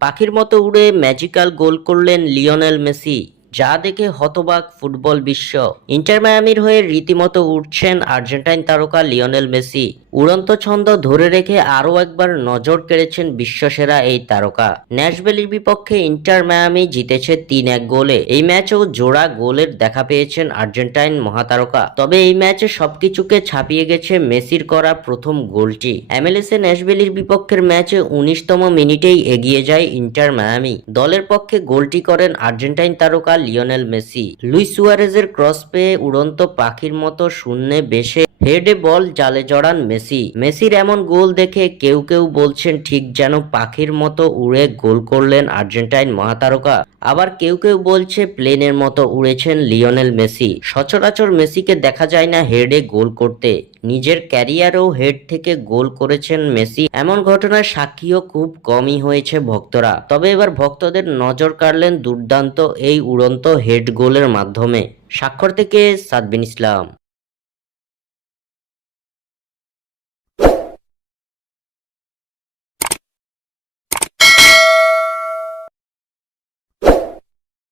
পাখির মতো উড়ে ম্যাজিক্যাল গোল করলেন লিওনেল মেসি, যা দেখে হতবাক ফুটবল বিশ্ব। ইন্টার মায়ামির হয়ে রীতিমতো উঠছেন আর্জেন্টাইন তারকা লিওনেল মেসি। উড়ন্ত ছন্দ ধরে রেখে আরও একবার নজর কেড়েছেন বিশ্বসেরা এই তারকা। ন্যাশভিলের বিপক্ষে ইন্টার মায়ামি জিতেছে 3-1 গোলে। এই ম্যাচেও জোড়া গোলের দেখা পেয়েছেন আর্জেন্টাইন মহাতারকা। তবে এই ম্যাচে সবকিছুকে ছাপিয়ে গেছে মেসির করা প্রথম গোলটি। এমএলএসে ন্যাশভিলের বিপক্ষের ম্যাচে 19তম মিনিটেই এগিয়ে যায় ইন্টার মায়ামি। দলের পক্ষে গোলটি করেন আর্জেন্টাইন তারকা লিওনেল মেসি। লুইস সুয়ারেজের ক্রস পেয়ে উড়ন্ত পাখির মতো শূন্যে বেশে হেডে বল জালে জড়ান মেসি। মেসির এমন গোল দেখে কেউ কেউ বলছেন ঠিক যেন পাখির মতো উড়ে গোল করলেন আর্জেন্টাইন মহাতারকা। আবার কেউ কেউ বলছে প্লেনের মতো উড়েছেন লিওনেল মেসি। সচরাচর মেসিকে দেখা যায় না হেডে গোল করতে। নিজের ক্যারিয়ারেও হেড থেকে গোল করেছেন মেসি। এমন ঘটনার সাক্ষীও খুব কমই হয়েছে ভক্তরা। তবে এবার ভক্তদের নজর কাড়লেন দুর্দান্ত এই উড়ন্ত হেড গোলের মাধ্যমে। স্বাক্ষর থেকে সাদবিন ইসলাম।